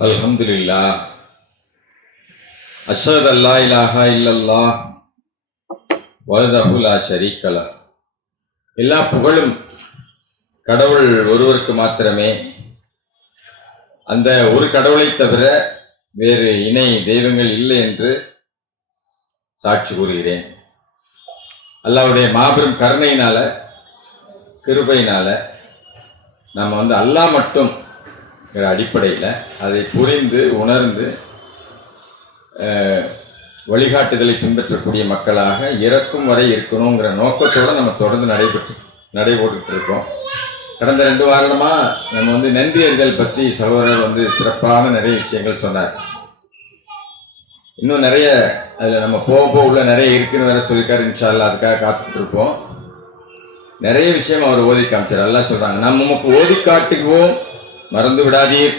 அல்ஹம்துலில்லாஹ் அஷ்ஹது அல்லா இலாஹா இல்லல்லாஹ் வஹ்தஹு லா ஷரீக்க லஹ். எல்லா புகழும் கடவுள் ஒருவருக்கு மாத்திரமே. அந்த ஒரு கடவுளை தவிர வேறு இணை தெய்வங்கள் இல்லை என்று சாட்சி கூறுகிறேன். அல்லாஹ்வுடைய மாபெரும் கருணையினால கிருபையினால நம்ம அல்லாஹ் மட்டும் அடிப்படையில் அதை புரிந்து உணர்ந்து வழிகாட்டுதலை பின்பற்றக்கூடிய மக்களாக இறக்கும் வரை இருக்கணுங்கிற நோக்கத்தோடு நம்ம தொடர்ந்து நடைபோட்டு இருக்கோம். கடந்த 2 வாரமாக நம்ம நன்றி அறிதல் பற்றி சகோதரர் சிறப்பான நிறைய விஷயங்கள் சொன்னார். இன்னும் நிறைய அதில் நம்ம போக உள்ள நிறைய இருக்குன்னு வேற சொல்லியிருக்காரு. இன்ஷா அல்லாஹ் அதுக்காக காத்துட்டு இருப்போம். நிறைய விஷயம் அவர் ஓதி காமிச்சார். எல்லாம் சொல்றாங்க, நாம் உமக்கு ஓதி காட்டுவோம், மறந்து விடாதீர்.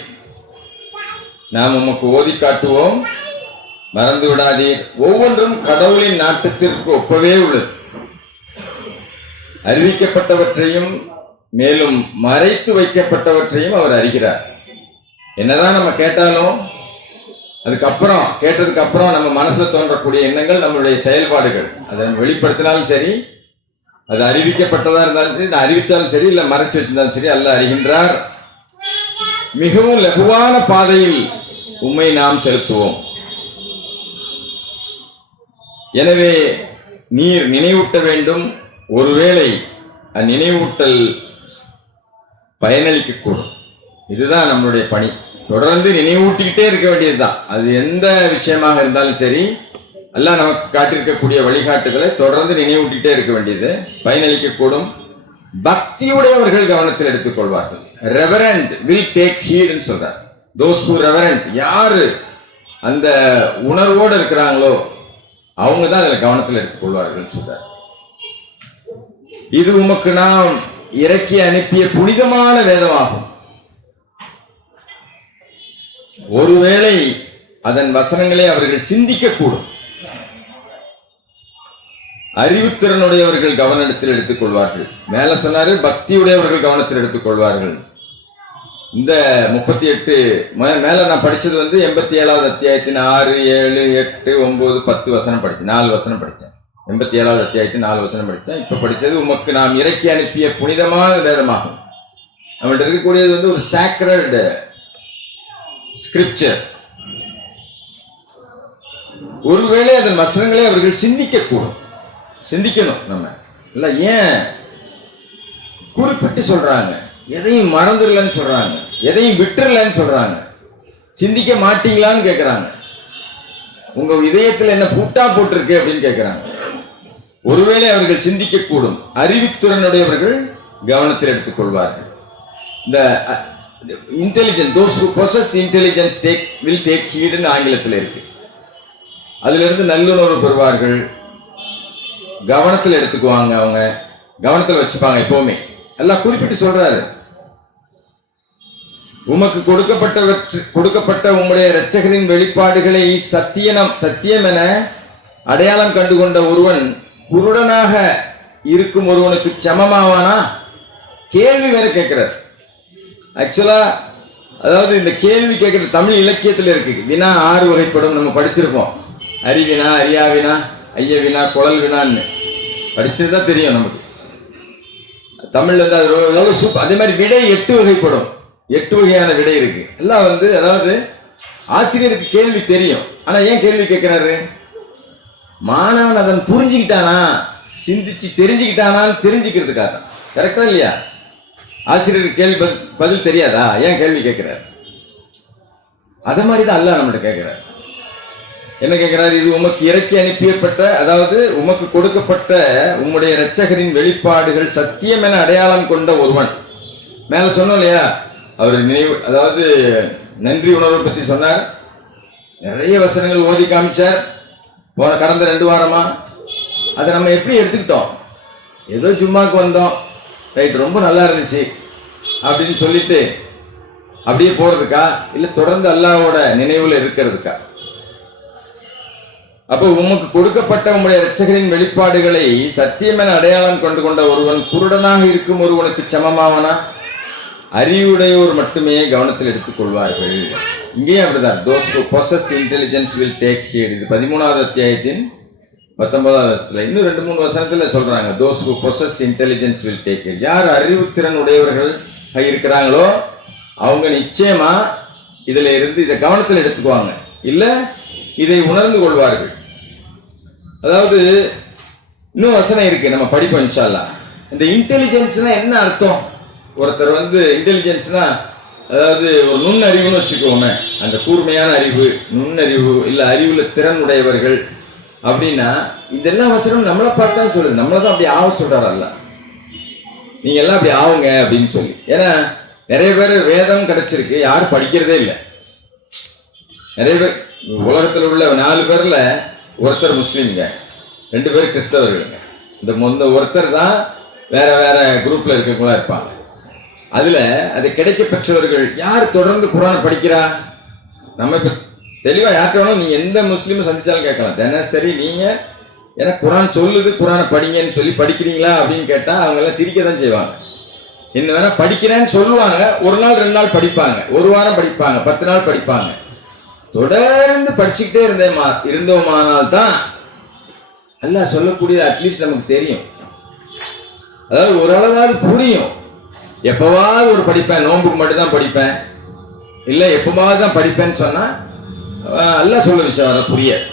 நாம் உமக்கு ஓதி காட்டுவோம், மறந்து விடாதீர். ஒவ்வொன்றும் கடவுளின் நாட்டத்திற்கு ஒப்பவே உள்ளது. அறிவிக்கப்பட்டவற்றையும் மேலும் மறைத்து வைக்கப்பட்டவற்றையும் அவர் அறிகிறார். என்னதான் நம்ம கேட்டாலும் அதுக்கப்புறம் கேட்டதுக்கு அப்புறம் நம்ம மனசுல தோன்றக்கூடிய எண்ணங்கள் நம்மளுடைய செயல்பாடுகள், அதை நம்ம வெளிப்படுத்தினாலும் சரி, அது அறிவிக்கப்பட்டதா இருந்தாலும் சரி, நான் அறிவிச்சாலும் சரி, இல்லை மறைச்சு வச்சிருந்தாலும் சரி, அல்லாஹ் அறிகின்றார். மிகவும் லகுவான பாதையில் உம்மை நாம் செலுத்துவோம். எனவே நீர் நினைவூட்ட வேண்டும். ஒருவேளை அந்நினைவூட்டல் பயனளிக்கக்கூடும். இதுதான் நம்மளுடைய பணி. தொடர்ந்து நினைவூட்டிக்கிட்டே இருக்க வேண்டியதுதான். அது எந்த விஷயமாக இருந்தாலும் சரி, அல்லாஹ் நமக்கு காட்டியிருக்கக்கூடிய வழிகாட்டுதலை தொடர்ந்து நினைவூட்டிகிட்டே இருக்க வேண்டியது. பயனளிக்கக்கூடும். பக்தியுடையவர்கள் கவனத்தில் எடுத்துக்கொள்வார்கள். ரெவரண்ட் வில் டேக் ஹீட்னு சொல்றார். தோஸ் ஹூ ரெவரண்ட், யாரு அந்த உணர்வோடு இருக்கிறாங்களோ அவங்க தான் அதில் கவனத்தில் எடுத்துக்கொள்வார்கள் சொல்றார். இது உமக்கு நாம் இறக்கி அனுப்பிய புனிதமான வேதமாகும். ஒருவேளை அதன் வசனங்களை அவர்கள் சிந்திக்க கூடும். அறிவுத்திறனுடையவர்கள் கவனத்தில் எடுத்துக் கொள்வார்கள். மேல சொன்னாரு, பக்தியுடையவர்கள் கவனத்தில் எடுத்துக் கொள்வார்கள். இந்த 38 மேல நான் படிச்சது 87வது அத்தியாயத்தின் 6, 7, 8, 9, 10 வசனம் படிச்சேன். 4 வசனம் படித்தேன். 87வது அத்தியாயத்தின் 4 வசனம் படித்தேன். இப்ப படிச்சது உமக்கு நாம் இறக்கி அனுப்பிய புனிதமான வேதமாகும். நம்மள்ட்ட இருக்கக்கூடியது ஒரு சாக்ரட் ஸ்கிரிப்சர். ஒருவேளை அதன் வசனங்களை அவர்கள் சிந்திக்க கூடும். சிந்திக்கணும். நம்ம இல்ல ஏன் குறிப்பிட்டு சொல்றாங்க, எதையும் மறந்துடலன்னு சொல்றாங்க, எதையும் விட்டுறலன்னு சொல்றாங்க, சிந்திக்க மாட்டீங்களான்னு கேட்கிறாங்க. உங்க இதயத்தில் என்ன பூட்டா போட்டிருக்கு அப்படின்னு கேட்கிறாங்க. ஒருவேளை அவர்கள் சிந்திக்க கூடும். அறிவுத்திறனுடையவர்கள் கவனத்தில் எடுத்துக் கொள்வார்கள். இந்த intelligence, those who possess intelligence will take heed ன்னு ஆங்கிலத்தில் இருக்கு. அதிலிருந்து நல்லுணர்வு பெறுவார்கள். கவனத்தில் எடுத்துக்குவாங்க. அவங்க கவனத்தில் வச்சுப்பாங்க எப்பவுமே. எல்லாம் குறிப்பிட்டு சொல்றாரு. உமக்கு கொடுக்கப்பட்ட உம்முடைய இரட்சகரின் வெளிப்பாடுகளை சத்தியம் என அடையாளம் கண்டுகொண்ட ஒருவன் குருடனாக இருக்கும் ஒருவனுக்கு சமமாவானா? கேள்வி வேற கேட்கிறார். ஆக்சுவலா அதாவது இந்த கேள்வி கேட்கிற தமிழ் இலக்கியத்தில் இருக்கு. வினா 6 வகைப்படும். நம்ம படிச்சிருப்போம். அறிவினா, அறியாவினா, ஐயவினா, குழல் வினான்னு படிச்சதுதான் தெரியும் நமக்கு. தமிழ்ல அதே மாதிரி விடை 8 வகைப்படும். 8 வகையான விடை இருக்கு. எல்லாம் அதாவது ஆசிரியருக்கு கேள்வி தெரியும். ஆனா ஏன் கேள்வி கேட்கிறாரு? மாணவன் அதன் புரிஞ்சுக்கிட்டானா, சிந்திச்சு தெரிஞ்சுக்கிட்டானான்னு தெரிஞ்சுக்கிறதுக்காக. கரெக்டா இல்லையா? ஆசிரியருக்கு கேள்வி பதில் தெரியாதா? ஏன் கேள்வி கேட்கிறார்? அதே மாதிரிதான் அல்லாஹ் நம்மகிட்ட கேட்கிறார். என்ன கேட்கிறார்? இது உமக்கு இறக்கி அனுப்பியப்பட்ட, அதாவது உமக்கு கொடுக்கப்பட்ட உம்முடைய இரட்சகரின் வெளிப்பாடுகள் சத்தியம் என அடையாளம் கொண்ட ஒருவன். மேல சொன்னோம் இல்லையா, அவர் நினைவு, அதாவது நன்றி உணர்வை பற்றி சொன்னார். நிறைய வசனங்கள் ஓதி காமிச்சார் கடந்த 2 வாரமா. அதை நம்ம எப்படி எடுத்துக்கிட்டோம்? ஏதோ சும்மாக்கு வந்தோம், ரைட், ரொம்ப நல்லா இருந்துச்சு அப்படின்னு சொல்லிட்டு அப்படியே போறதுக்கா, இல்லை தொடர்ந்து அல்லாஹ்வோட நினைவுல இருக்கிறதுக்கா? அப்போ உமக்கு கொடுக்கப்பட்ட உம்முடைய இரட்சகரின் வெளிப்பாடுகளை சத்தியம் என அடையாளம் கொண்ட ஒருவன் குருடனாக இருக்கும் ஒருவனுக்கு சமமாவனா? அறிவுடையோர் மட்டுமே கவனத்தில் எடுத்துக் கொள்வார்கள். இங்கேயும் அப்படிதான். those who possess intelligence will take heed. இது 13வது அத்தியாயத்தின் 19வது வசனத்துல இன்னும் 2-3 வசனத்துல சொல்றாங்க those who possess intelligence will take heed. யார் அறிவுத்திறன் உடையவர்கள் இருக்கிறாங்களோ அவங்க நிச்சயமா இதுல இருந்து இதை கவனத்தில் எடுத்துக்குவாங்க, இல்ல இதை உணர்ந்து கொள்வார்கள். அதாவது இன்னும் வசனம் இருக்கு, நம்ம படிப்போம் இன்ஷா அல்லாஹ். இந்த இன்டெலிஜென்ஸ்னா என்ன அர்த்தம்? ஒருத்தர் இன்டெலிஜென்ஸ்னா அதாவது ஒரு நுண்ணறிவுன்னு வச்சுக்கோங்க, அந்த கூர்மையான அறிவு, நுண்ணறிவு இல்ல அறிவுல திறன் உடையவர்கள் அப்படின்னா இதெல்லாம் வசனம் நம்மளை பார்த்து தான் சொல்லுது. நம்மளை தான் அப்படி ஆக சொல்றாரு அல்ல, நீங்க எல்லாம் அப்படி ஆவுங்க அப்படின்னு சொல்லி. ஏன்னா நிறைய பேர் வேதம் கிடைச்சிருக்கு, யாரும் படிக்கிறதே இல்லை. நிறைய பேர் உலகத்தில் உள்ள 4 பேர்ல ஒருத்தர் முஸ்லீம்ங்க, 2 பேர் கிறிஸ்தவர்களுங்க. இந்த ஒருத்தர் தான் வேற வேற குரூப்ல இருக்கவங்களா இருப்பாங்க. அதுல அது கிடைக்க பெற்றவர்கள் யார் தொடர்ந்து குர்ஆனை படிக்கிறா? நம்ம இப்ப தெளிவா யார்கிட்ட வேணாலும் நீங்க எந்த முஸ்லீமும் சந்திச்சாலும் கேட்கலாம், தினசரி நீங்க எனக்கு குர்ஆன் சொல்லுது குர்ஆனை படிங்கன்னு சொல்லி படிக்கிறீங்களா அப்படின்னு கேட்டா அவங்க எல்லாம் சிரிக்க தான் செய்வாங்க. இன்னும் வேணா படிக்கிறேன்னு சொல்லுவாங்க, 1 நாள் 2 நாள் படிப்பாங்க, 1 வாரம் படிப்பாங்க, 10 நாள் படிப்பாங்க. தொடர்ந்து படிச்சுக்கிட்டே இருந்தோமானால் தான் அல்லாஹ் சொல்லக்கூடியது அட்லீஸ்ட் நமக்கு தெரியும். அதாவது ஓரளவாவது புரியும். எப்பவாவது ஒரு படிப்பேன், நோன்புக்கு மட்டும் தான் படிப்பேன், இல்லை எப்பவாவது தான் படிப்பேன்னு சொன்னா அல்லாஹ் சொல்ல விஷயம் புரியாது,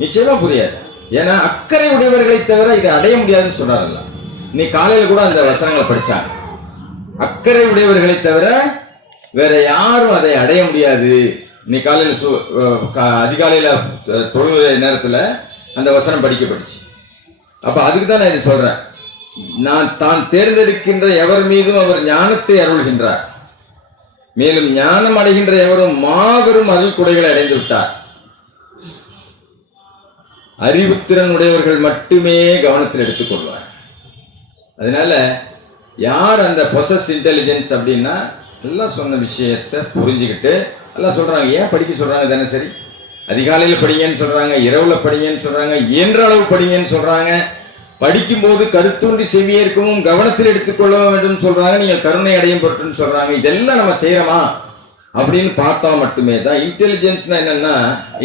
நிச்சயமா புரியாது. ஏன்னா அக்கறை உடையவர்களை தவிர இதை அடைய முடியாதுன்னு சொன்னார்ல. நீ காலையில கூட அந்த வசனங்களை படிச்சாங்க, அக்கறை உடையவர்களை தவிர வேற யாரும் அதை அடைய முடியாது. நீ காலையில் அதிகாலையில தொழுகை நேரத்துல அந்த வசனம் படிக்கப்பட்டுச்சு. அப்ப அதுக்கு தான் நான் இதை சொல்றேன். நான் தான் தேர்ந்தெடுக்கின்ற எவர் மீதும் அவர் ஞானத்தை அருள்கின்றார், மேலும் ஞானம் அடைகின்ற எவரும் மாபெரும் அருள் கொடைகளை அடைந்து விட்டார். அறிவுத்திறன் உடையவர்கள் மட்டுமே கவனத்தில் எடுத்துக்கொள்வார். அதனால யார் அந்த பொசஸ் இன்டெலிஜென்ஸ் அப்படின்னா எல்லாம் சொன்ன விஷயத்தை புரிஞ்சுக்கிட்டு எல்லாம் சொல்றாங்க. ஏன் படிக்க சொல்றாங்க? தினசரி அதிகாலையில் படிங்கன்னு சொல்றாங்க, இரவுல படிங்கன்னு சொல்றாங்க, இயன்ற அளவு படிங்கன்னு சொல்றாங்க. படிக்கும்போது கருத்தூண்டி செவியேற்கவும் கவனத்தில் எடுத்துக்கொள்ள வேண்டும் சொல்றாங்க, நீங்கள் கருணை அடையும் பொருட்டுன்னு சொல்றாங்க. இதெல்லாம் நம்ம செய்யறோமா அப்படின்னு பார்த்தா மட்டுமே தான் இன்டெலிஜென்ஸ்னா என்னன்னா,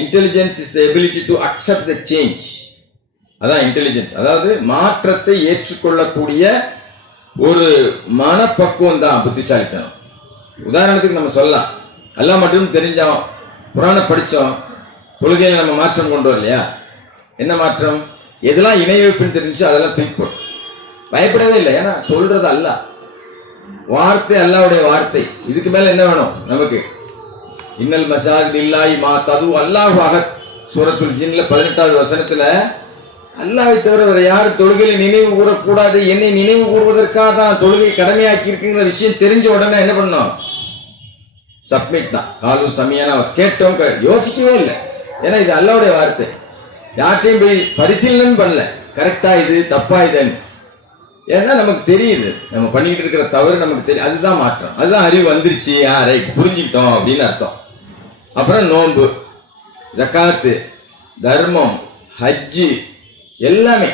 intelligence is the ability to accept the change. அதான் இன்டெலிஜென்ஸ். அதாவது மாற்றத்தை ஏற்றுக்கொள்ளக்கூடிய ஒரு மனப்பக்குவம் தான் புத்திசாலித்தனம். உதாரணத்துக்கு நம்ம சொல்லலாம், எல்லாம் மட்டும் தெரிஞ்சோம், குர்ஆனை படித்தோம், தொழுகையில் நம்ம மாற்றம் கொண்டு வரலையா? என்ன மாற்றம்? எதெல்லாம் இணை வைப்புன்னு தெரிஞ்சு அதெல்லாம் தூக்கி போட்டு பயப்படவே இல்லை. ஏன்னா சொல்றது அல்லாஹ், வார்த்தை அல்லாஹ்வுடைய வார்த்தை. இதுக்கு மேல என்ன வேணும் நமக்கு? இன்னல் மசாஜித் இல்லாஹி மா தது அல்லாஹு அஹத். சூரத்துல் ஜின்ல 18வது வசனத்துல அல்லாஹ்வை தவிர வேற யாரும் தொழுகையை நினைவு கூறக்கூடாது, என்னை நினைவு கூறுவதற்காக தான் தொழுகை கடமையாக்கி இருக்குங்கிற விஷயம் தெரிஞ்ச உடனே என்ன பண்ணோம்? சப்மிட் தான். காலும் சமியான கேட்டோம், யோசிக்கவே இல்லை. ஏன்னா இது அல்லாஹ்வுடைய வார்த்தை. யார்கிட்டையும் போய் பரிசீலனை பண்ணல, கரெக்டா இது தப்பா இதுன்னு. ஏன்னா நமக்கு தெரியுது நம்ம பண்ணிக்கிட்டு இருக்கிற தவறு நமக்கு தெரியும். அதுதான் மாற்றம், அதுதான் அறிவு வந்துருச்சு, ரைட் புரிஞ்சுக்கிட்டோம் அப்படின்னு அர்த்தம். அப்புறம் நோன்பு, ஜக்காத்து, தர்மம், ஹஜ்ஜி எல்லாமே.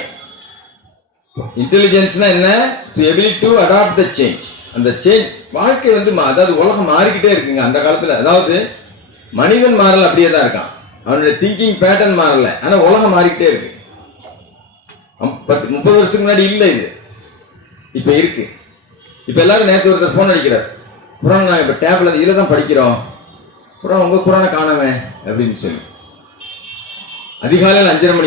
இன்டெலிஜென்ஸ்னா என்ன? To ability to adapt the change. அந்த சேஞ்ச் வாழ்க்கை அதாவது உலகம் மாறிக்கிட்டே இருக்குங்க. அந்த காலத்துல அதாவது மனிதன் மாறல, அப்படியே தான் இருக்கான், அவனுடைய திங்கிங் பேட்டர்ன் மாறல. ஆனா உலகம் மாறிக்கிட்டே இருக்கு. 30 வருஷத்துக்கு முன்னாடி இல்லை இது, இப்ப இருக்கு. இப்ப எல்லாரும் நேற்று ஒருத்தர் போன் அடிக்கிறார், குர்ஆன் நாங்கள் இப்ப டேப்ல இதுல தான் படிக்கிறோம், குர்ஆன் உங்க குர்ஆனை காணவே அப்படின்னு சொல்லி அதிகாலையில் 5:30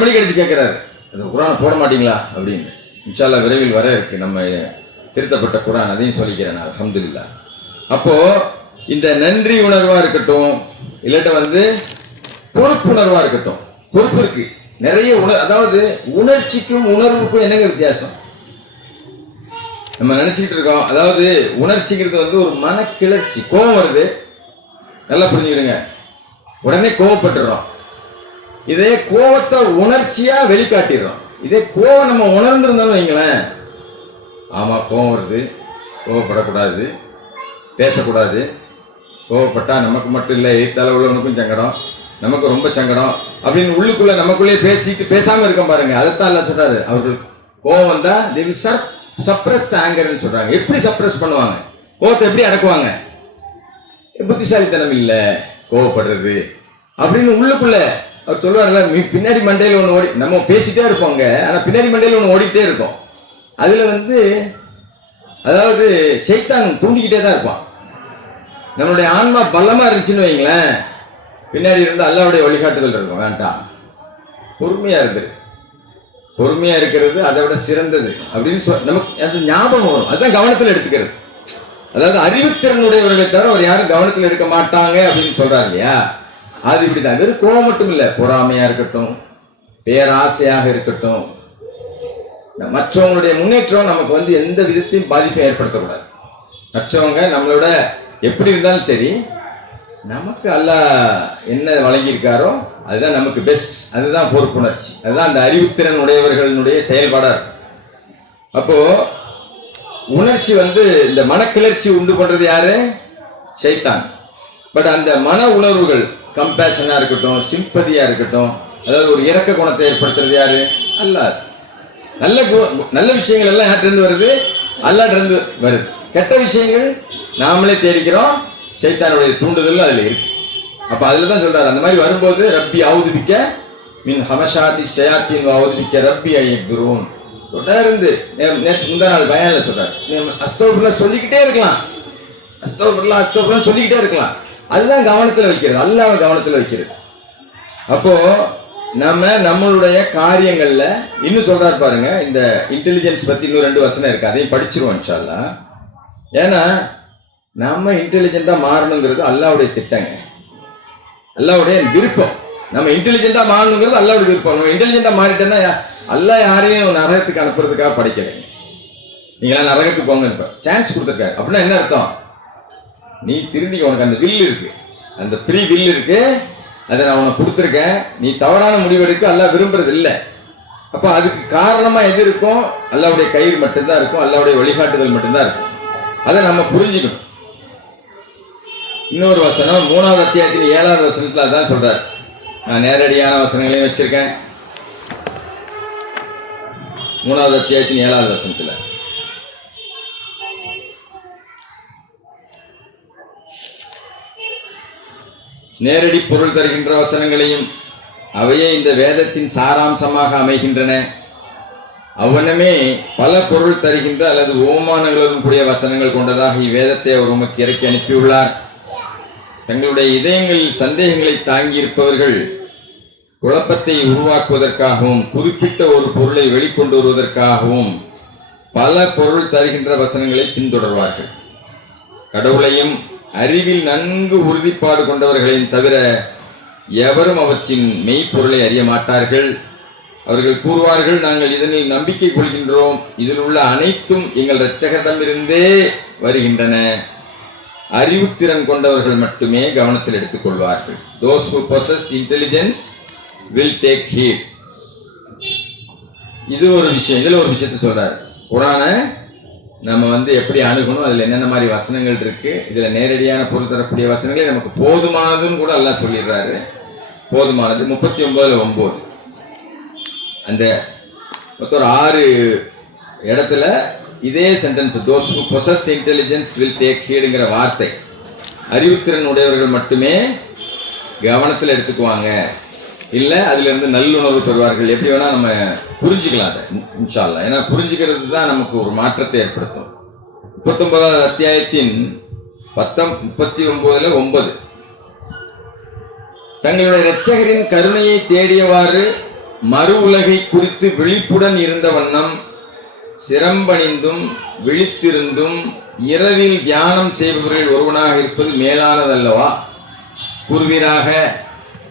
மணிக்கு அடிச்சு கேட்கிறாரு, அந்த குர்ஆனை போட மாட்டீங்களா அப்படின்னு. இன்ஷா அல்லாஹ் விரைவில் வர இருக்கு நம்ம திருத்தப்பட்ட குர்ஆன், அதையும் சொல்லிக்கிறேன் அல்ஹம்துலில்லாஹ். அப்போ இந்த நன்றி உணர்வா இருக்கட்டும், இல்லாட்ட பொறுப்புணர்வா இருக்கட்டும். பொறுப்பு இருக்கு நிறைய அதாவது உணர்ச்சிக்கும் உணர்வுக்கும் என்னங்க வித்தியாசம்? நம்ம நினைச்சிட்டு இருக்கோம், அதாவது உணர்ச்சிங்கிறது ஒரு மனக்கிளர்ச்சி. கோபம் வருது, நல்லா புரிஞ்சுக்கிடுங்க, உடனே கோவப்பட்டுறோம். இதே கோபத்தை உணர்ச்சியா வெளிக்காட்டிடுறோம். இதே கோவம் நம்ம உணர்ந்திருந்தோம்னு வைங்களேன், ஆமா கோபம் வருது, கோவப்படக்கூடாது, பேசக்கூடாது, கோவப்பட்டா நமக்கு மட்டும் இல்லை எதிர்த்தால உள்ளவனுக்கும் சங்கடம், நமக்கு ரொம்ப சங்கடம் அப்படின்னு உள்ளுக்குள்ள நமக்குள்ளே பேசிட்டு பேசாம இருக்க பாருங்க. அதைத்தான் எல்லாம் சொல்றாரு, அவர்கள் கோவம் வந்தா they will suppress the anger ன்னு சொல்றாங்க. எப்படி சப்ரஸ் பண்ணுவாங்க? கோவத்தை எப்படி அடக்குவாங்க? புத்திசாலித்தனம் இல்லை கோவப்படுறது அப்படின்னு உள்ளுக்குள்ள அவர் சொல்லுவார்ல, பின்னாடி மண்டையில் ஒன்று ஓடி, நம்ம பேசிட்டே இருப்போங்க, ஆனால் பின்னாடி மண்டையில் ஒன்று ஓடிக்கிட்டே இருக்கும். அதில் அதாவது சைத்தான் தூண்டிக்கிட்டே தான் இருப்பான். நம்மளுடைய ஆன்மா பலமாக இருந்துச்சுன்னு வைங்களேன், பின்னாடி இருந்து அல்லாஹ்வுடைய வழிகாட்டுதல் இருக்கும். வேண்டாம், பொறுமையாக இருக்கிறது அதை விட சிறந்தது அப்படின்னு நமக்கு அது ஞாபகம் வரும். அதுதான் கவனத்தில் எடுத்துக்கிறது. அதாவது அறிவுத்திறனுடையவர்களை தவிர அவர் யாரும் கவனத்தில் எடுக்க மாட்டாங்க அப்படின்னு சொல்றாரு இல்லையா, அது இப்படிதான். வெறும் கோவம் மட்டும் இல்லை, பொறாமையா இருக்கட்டும், பேராசையாக இருக்கட்டும், மற்றவங்களுடைய முன்னேற்றம் நமக்கு எந்த விதத்தையும் பாதிப்பை ஏற்படுத்தக்கூடாது. மற்றவங்க நம்மளோட எப்படி இருந்தாலும் சரி, நமக்கு அல்லாஹ் என்ன வழங்கியிருக்காரோ அதுதான் நமக்கு பெஸ்ட். அதுதான் பொறுப்புணர்ச்சி, அதுதான் அந்த அறிவுத்திறன் உடையவர்களுடைய செயல்பாடாக இருக்கும். அப்போ உணர்ச்சி இந்த மனக்கிளர்ச்சி உண்டு பண்றது யாரு? சைத்தான். பட் அந்த மன உணர்வுகள் கம்பேஷனா இருக்கட்டும், சிம்பதியா இருக்கட்டும், அதாவது ஒரு இரக்க குணத்தை ஏற்படுத்துறது யாரு? அல்லாஹ். நல்ல விஷயங்கள் எல்லாம் யார்கிட்ட வருது? அல்லாஹ்ட்ட இருந்து வருது. கெட்ட விஷயங்கள் நாமளே தேடிக்கிறோம், சைத்தானுடைய தூண்டுதல் அதுல இருக்கு. அப்ப அதுலதான் சொல்றாரு, அந்த மாதிரி வரும்போது ரப்பி அவுதுபிக்க மின் ஹமஷாதி ஷயாத்தின் அவுதுபிக்க ரப்பி ஐயக்துரூன் தொடர்ந்து நேற்று முந்தா நாள் பயான்ல சொல்றாரு, அஸ்தோபுல்லா சொல்லிக்கிட்டே இருக்கலாம், அஸ்தோபுல்லா சொல்லிக்கிட்டே இருக்கலாம். அதுதான் கவனத்தில் வைக்கிறது, அல்லாஹ் கவனத்தில் வைக்கிறது. அப்போ நம்மளுடைய காரியங்கள்ல இன்னும் சொல்றாரு பாருங்க, இந்த இன்டெலிஜென்ஸ் பத்தி இன்னும் 2 வசனம் இருக்கு, அதையும் படிச்சிருவோம் இன்ஷா அல்லாஹ். ஏன்னா நம்ம இன்டெலிஜென்ட்டா மாறணுங்கிறது அல்லாஹ்வுடைய திட்டங்க, அல்லாஹ்வுடைய விருப்பம். நம்ம இன்டெலிஜென்ட்டா மாறணுங்கிறது அல்லாஹ்வுடைய விருப்பம். நம்ம இன்டெலிஜென்ட்டா மாறிட்டோம்னா அல்லாஹ் யாரையும் நரகத்துக்கு அனுப்புறதுக்காக படிக்கலைங்க. நீங்களாம் நரகத்துக்கு போங்க சான்ஸ் கொடுத்துருக்காரு. அப்படின்னா என்ன அர்த்தம்? நீ திருந்திக்க, உனக்கு அந்த வில் இருக்கு, அந்த ஃப்ரீ வில் இருக்கு, அதை நான் உனக்கு கொடுத்துருக்கேன். நீ தவறான முடிவெடுக்க அல்லாஹ் விரும்புறது இல்லை. அப்ப அதுக்கு காரணமா எது இருக்கும்? அல்லாஹ்வுடைய கயிறு மட்டும்தான் இருக்கும், அல்லாஹ்வுடைய வழிகாட்டுதல் மட்டும்தான் இருக்கும். அதை நம்ம புரிஞ்சுக்கணும். இன்னொரு வசனம் 3வது அத்தியாயத்தின் 7வது வசனத்துல அதான் சொல்றாரு. நான் நேரடியான வசனங்களையும் வச்சிருக்கேன். 3வது அத்தியாயத்தின் 7வது வசனத்துல நேரடி பொருள் தருகின்ற வசனங்களையும், அவையே இந்த வேதத்தின் சாராம்சமாக அமைகின்றன. அவனமே பல பொருள் தருகின்ற அல்லது ஓமானங்களுடன் கூடிய வசனங்கள் கொண்டதாக இவ்வேதத்தை அவர் உமக்கு இறக்கி அனுப்பியுள்ளார். தங்களுடைய இதயங்களில் சந்தேகங்களை தாங்கியிருப்பவர்கள் குழப்பத்தை உருவாக்குவதற்காகவும் குறிப்பிட்ட ஒரு பொருளை வெளிக்கொண்டு வருவதற்காகவும் பல பொருள் தருகின்ற வசனங்களை பின்தொடர்வார்கள். கடவுளையும் அறிவில் நன்கு உறுதிப்பாடு கொண்டவர்களையும் தவிர எவரும் அவற்றின் மெய்ப்பொருளை அறிய மாட்டார்கள். அவர்கள் கூறுவார்கள், நாங்கள் இதனில் நம்பிக்கை கொள்கின்றோம், இதில் உள்ள அனைத்தும் எங்கள் இரட்சகரிடமிருந்தே வருகின்றன. அறிவுத்திறன் கொண்டவர்கள் மட்டுமே கவனத்தில் எடுத்துக் கொள்வார்கள். Those who possess intelligence will take heed. இது ஒரு விஷயம். இதுல ஒரு விஷயத்தை சொல்றாரு. குர்ஆனை நம்ம எப்படி அணுகணும், அதுல என்னென்ன மாதிரி வசனங்கள் இருக்கு, இதுல நேரடியான பொருள் தரக்கூடிய வசனங்களே நமக்கு போதுமானதுன்னு கூட அல்லாஹ் சொல்லிடுறாரு. போதுமானது 39:9 அந்த மொத்தம் 6 இடத்துல இதே sentence those who possess intelligence will take heedங்கிற வார்த்தை, அறிவுத்திறன் உடையவர்கள் மட்டுமே கவனத்தில் எடுத்துக்குவாங்க, இல்லை அதுல இருந்து நல்லுணர்வு பெறுவார்கள். எப்படி வேணா நம்ம புரிஞ்சுக்கலாம் அதை இன்ஷா அல்லாஹ். ஏன்னா புரிஞ்சுக்கிறது தான் நமக்கு ஒரு மாற்றத்தை ஏற்படுத்தும். 39வது அத்தியாயத்தின் 39:9 தங்களுடைய இரட்சகரின் கருணையை தேடியவாறு மறு உலகை குறித்து விழிப்புடன் இருந்த வண்ணம் சிரம்பணிந்தும் விழித்திருந்தும் இரவில் தியானம் செய்பவர்கள் ஒருவனாக இருப்பது மேலானதல்லவா? கூறுவீராக,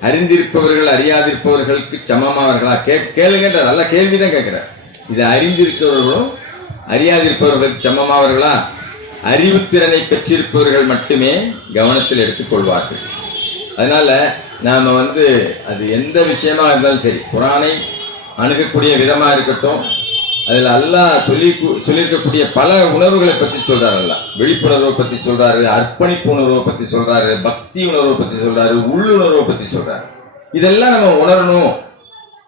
அறிந்திருப்பவர்கள் அறியாதிருப்பவர்களுக்கு சமமானவர்களா? கேளுங்க, நல்ல கேள்விதான் கேட்கிறார். இதை அறிந்திருப்பவர்களும் அறியாதிருப்பவர்களுக்கு சமமானவர்களா? அறிவுத்திறனை பெற்றிருப்பவர்கள் மட்டுமே கவனத்தில் எடுத்துக்கொள்வார்கள். அதனால நாம அது எந்த விஷயமா இருந்தாலும் சரி, குர்ஆனை அணுகக்கூடிய விதமா இருக்கட்டும், அதுல அல்லாஹ் சொல்லியிருக்கக்கூடிய பல உணர்வுகளை பத்தி சொல்றாரு. அல்லாஹ் விழிப்புணர்வை பத்தி சொல்றாரு, அர்ப்பணிப்பு உணர்வை பத்தி சொல்றாரு, பக்தி உணர்வை பத்தி சொல்றாரு, உள்ளுணர்வை பத்தி சொல்றாரு. இதெல்லாம் நம்ம உணரணும்.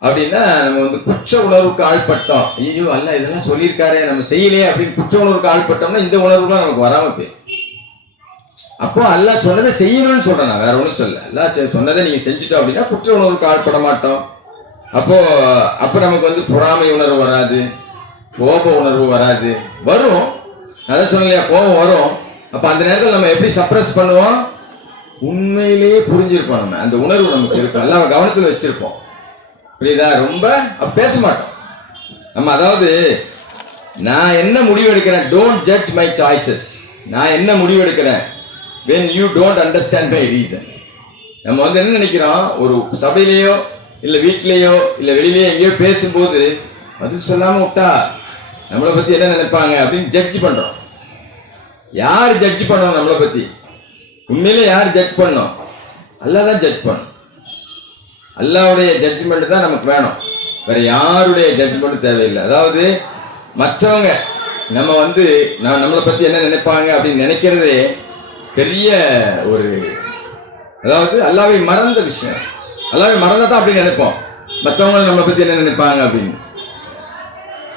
அப்படின்னா நம்ம குற்ற உணர்வுக்கு ஆள்பட்டோம், ஐயோ அல்லாஹ் இதெல்லாம் சொல்லியிருக்காரு நம்ம செய்யலையே அப்படின்னு குற்ற உணர்வுக்கு ஆள்பட்டோம்னா இந்த உணர்வுலாம் நமக்கு வராம போய் அப்போ அல்லாஹ் சொன்னதை செய்யணும்னு சொல்றேன், நான் வேற ஒன்றும் சொல்ல. அல்லாஹ் சொன்னதை நீங்க செஞ்சுட்டோம் அப்படின்னா குற்ற உணர்வுக்கு ஆட்பட மாட்டோம். அப்போ நமக்கு வந்து பொறாமை உணர்வு வராது, கோப உணர்வு வராது. வரும், அதான் சொன்னலையா, கோபம் வரும். அப்ப அந்த நேரத்தில் நம்ம எப்படி சப்ரஸ் பண்ணுவோம்? உண்மையிலேயே புரிஞ்சிருப்போம், நம்ம அந்த உணர்வு நமக்கு இருக்கும், எல்லாம் கவனத்தில் வச்சிருப்போம். புரியுதா? ரொம்ப பேச மாட்டோம் நம்ம. அதாவது நான் என்ன முடிவு எடுக்கிறேன், டோன்ட் ஜட்ஜ் மை சாய்ஸஸ். நான் என்ன முடிவு எடுக்கிறேன், when you don't understand my reason. நம்ம வந்து என்ன நினைக்கிறோம், ஒரு சபையிலேயோ இல்லை வீட்டிலேயோ இல்லை வெளியிலேயோ எங்கேயோ பேசும்போது அது சொல்லாமல் விட்டா நம்மளை பற்றி என்ன நினைப்பாங்க அப்படின்னு ஜட்ஜ் பண்ணுறோம். யார் ஜட்ஜ் பண்ணணும் நம்மளை பற்றி? உண்மையிலே யார் ஜட்ஜ் பண்ணணும்? அல்லாஹ் தான் ஜட்ஜ் பண்ணணும். அல்லாஹ்வுடைய ஜட்ஜ்மெண்ட் தான் நமக்கு வேணும், வேற யாருடைய ஜட்ஜ்மெண்ட் தேவையில்லை. அதாவது மற்றவங்க நம்ம வந்து நம்மளை பற்றி என்ன நினைப்பாங்க அப்படின்னு நினைக்கிறதே பெரிய ஒரு, அதாவது அல்லாஹ்வை மறந்த விஷயம். அல்லாஹ்வை மறந்தா தான் அப்படி நினைப்போம், மற்றவங்க நம்மளை பற்றி என்ன நினைப்பாங்க அப்படின்னு.